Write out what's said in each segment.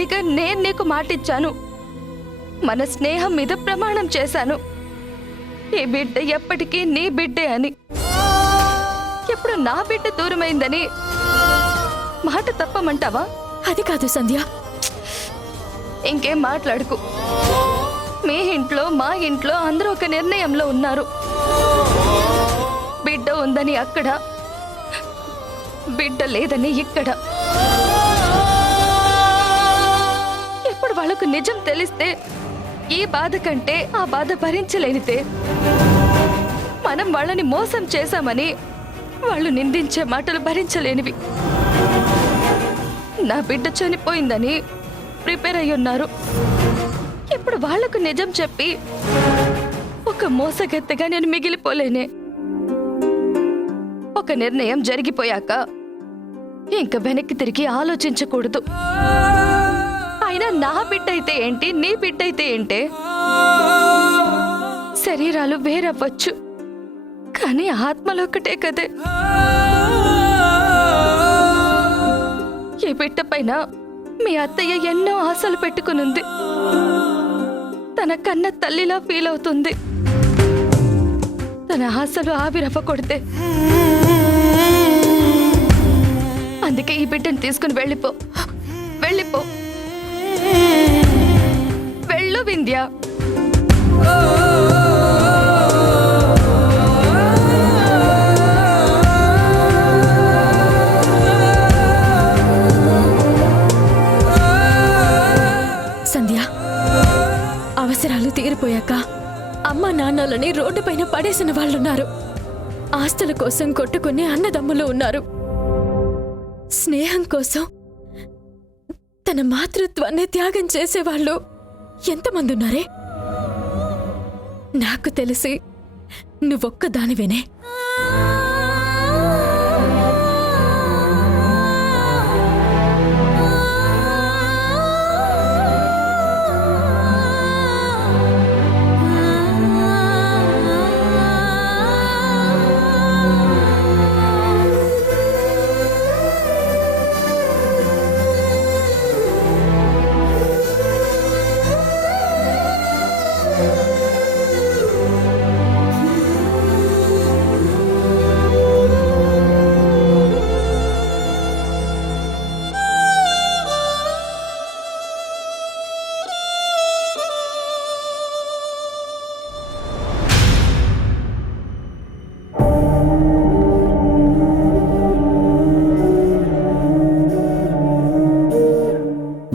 పైగా నేను నీకు మాటిచ్చాను. మన స్నేహం మీద ప్రమాణం చేశాను. ఈ బిడ్డ ఎప్పటికీ నీ బిడ్డే అని. ఎప్పుడు నా బిడ్డ దూరమైందని మాట తప్పమంటావా? అది కాదు సంధ్య. ఇంకేం మాట్లాడుకు. మీ ఇంట్లో మా ఇంట్లో అందరూ ఒక నిర్ణయంలో ఉన్నారు. బిడ్డ ఉందని అక్కడ, బిడ్డ లేదని ఇక్కడ. ఇప్పుడు వాళ్ళకు నిజం తెలిస్తే ఈ బాధ కంటే ఆ బాధ భరించలేనితే. మనం వాళ్ళని మోసం చేశామని వాళ్ళు నిందించే మాటలు భరించలేనివి. నా బిడ్డ చనిపోయిందని ప్రిపేర్ అయి ఉన్నారు. ఇప్పుడు వాళ్లకు నిజం చెప్పి ఒక మోసగత్తెగా నేను మిగిలిపోలేనే. ఒక నిర్ణయం జరిగిపోయాక ఇంక వెనక్కి తిరిగి ఆలోచించకూడదు. అయినా నా బిడ్డ అయితే ఏంటి, నీ బిడ్డ అయితే ఏంటే? శరీరాలు వేరవ్వచ్చు, కానీ ఆత్మలు ఒక్కటే కదే. ఈ బిడ్డ పైన మీ అత్తయ్య ఎన్నో ఆశలు పెట్టుకునుంది. తన కన్న తల్లిలా ఫీల్ అవుతుంది. తన ఆశలు ఆవిరవ్వకూడదే. అందుకే ఈ బిడ్డను తీసుకుని వెళ్ళిపో, వెళ్ళిపో, వెళ్ళు వింధ్య. సంధ్య, అవసరాలు తీరిపోయాక అమ్మ నాన్నలని రోడ్డు పైన పడేసిన వాళ్ళున్నారు. ఆస్తుల కోసం కొట్టుకునే అన్నదమ్ములు ఉన్నారు. స్నేహం కోసం తన మాతృత్వాన్ని త్యాగం చేసేవాళ్ళు ఎంతమంది ఉన్నారే? నాకు తెలిసి నువ్వొక్కదానివేనే.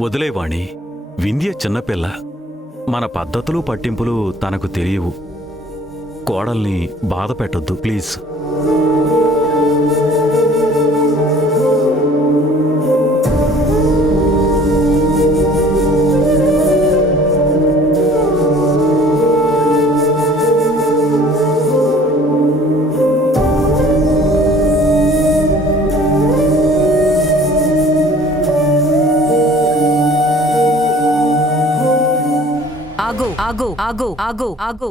వదిలేవాణి, వింధ్య చిన్నపిల్ల. మన పద్ధతులు పట్టింపులు తనకు తెలియవు. కోడల్ని బాధ పెట్టొద్దు ప్లీజ్. ఆగు ఆగు ఆగు ఆగు.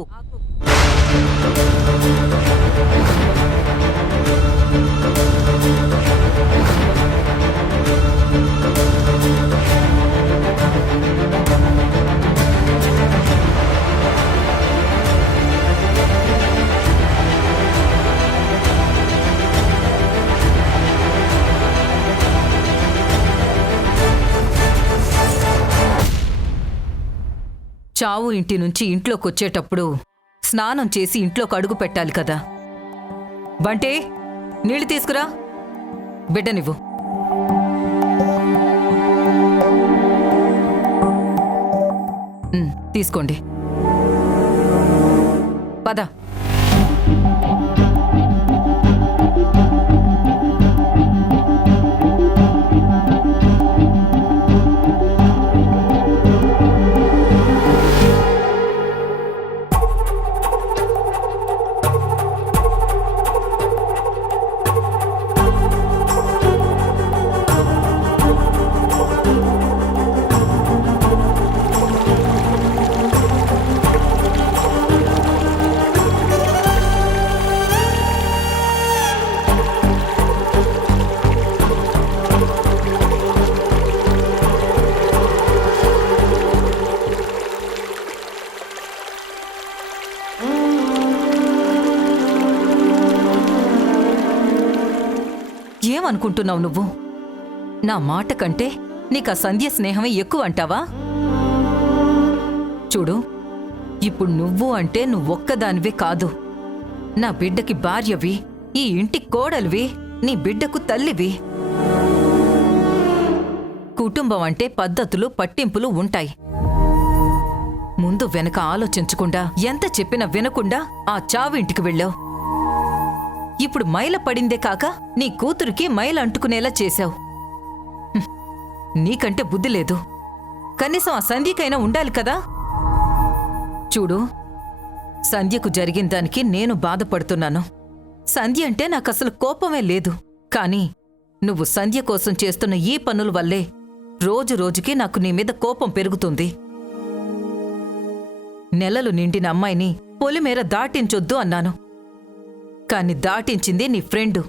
చావు ఇంటి నుంచి ఇంట్లోకొచ్చేటప్పుడు స్నానం చేసి ఇంట్లోకి అడుగు పెట్టాలి కదా. బంటే, నీళ్లు తీసుకురా. బిడ్డనివ్వు. తీసుకోండి. పద. ఏమనుకుంటున్నావు నువ్వు? నా మాట కంటే నీకు ఆ సంధ్య స్నేహమే ఎక్కువ అంటావా? చూడు, ఇప్పుడు నువ్వు అంటే నువ్వొక్కదానివే కాదు, నా బిడ్డకి భార్యవి, ఈ ఇంటి కోడలివి, నీ బిడ్డకు తల్లివి. కుటుంబం అంటే పద్ధతులు, పట్టింపులు ఉంటాయి. ముందు వెనక ఆలోచించకుండా, ఎంత చెప్పినా వినకుండా ఆ చావింటికి వెళ్ళావు. ఇప్పుడు మైల పడిందే కాక నీ కూతురికి మైల అంటుకునేలా చేశావు. నీకంటే బుద్ధి లేదు. కనీసం ఆ సంధ్యకైనా ఉండాలి కదా. చూడు, సంధ్యకు జరిగిన దానికి నేను బాధపడుతున్నాను. సంధ్య అంటే నాకసలు కోపమే లేదు. కానీ నువ్వు సంధ్య కోసం చేస్తున్న ఈ పనుల వల్లే రోజు రోజుకి నాకు నీ మీద కోపం పెరుగుతుంది. నెలలు నిండిన అమ్మాయిని పొలిమేర దాటించొద్దు అన్నాను, కాని దాటించింది నీ ఫ్రెండు.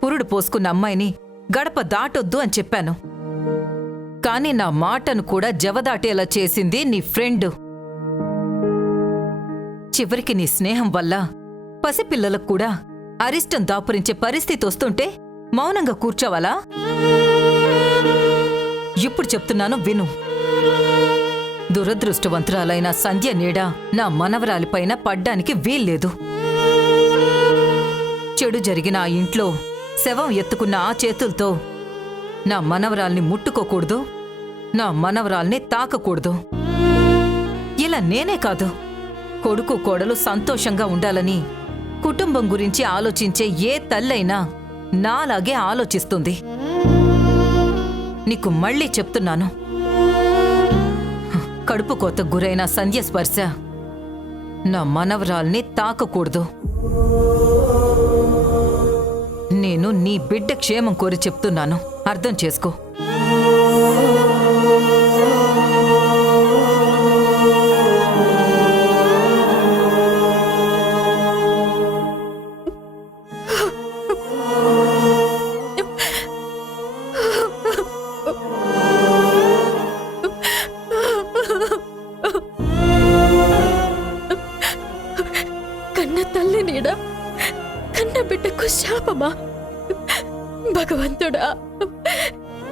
పురుడు పోసుకున్న అమ్మాయిని గడప దాటొద్దు అని చెప్పాను, కాని నా మాటను కూడా జవదాటేలా చేసింది నీ ఫ్రెండు. చివరికి నీ స్నేహం వల్ల పసిపిల్లలకు కూడా అరిష్టం దాపురించే పరిస్థితి వస్తుంటే మౌనంగా కూర్చోవాలా? ఇప్పుడు చెప్తున్నాను విను. దురదృష్టవంతురాలైన సంధ్య నీడ నా మనవరాలిపైన పడ్డానికి వీల్లేదు. చెడు జరిగిన ఆ ఇంట్లో శవం ఎత్తుకున్న ఆ చేతులతో నా మనవరాల్ని ముట్టుకోకూడదు, నా మనవరాల్ని తాకకూడదు. ఇలా నేనే కాదు, కొడుకు కోడలు సంతోషంగా ఉండాలని కుటుంబం గురించి ఆలోచించే ఏ తల్లైనా నాలాగే ఆలోచిస్తుంది. నీకు మళ్ళీ చెప్తున్నాను, కడుపు కోతకు గురైన సంధ్య స్పర్శ నా మనవరాల్ని తాకకూడదు. నేను నీ బిడ్డ క్షేమం కోరి చెప్తున్నాను, అర్థం చేసుకో. కన్న తల్లి నీడ కన్న బిడ్డకు శాపమా? భగవంతుడా,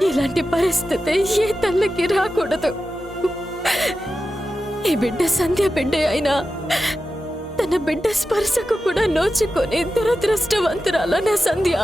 ఇలాంటి పరిస్థితి ఏ తల్లికి రాకూడదు. ఈ బిడ్డ సంధ్య బిడ్డే అయినా తన బిడ్డ స్పర్శకు కూడా నోచుకొని దురదృష్టవంతురాల నా సంధ్య.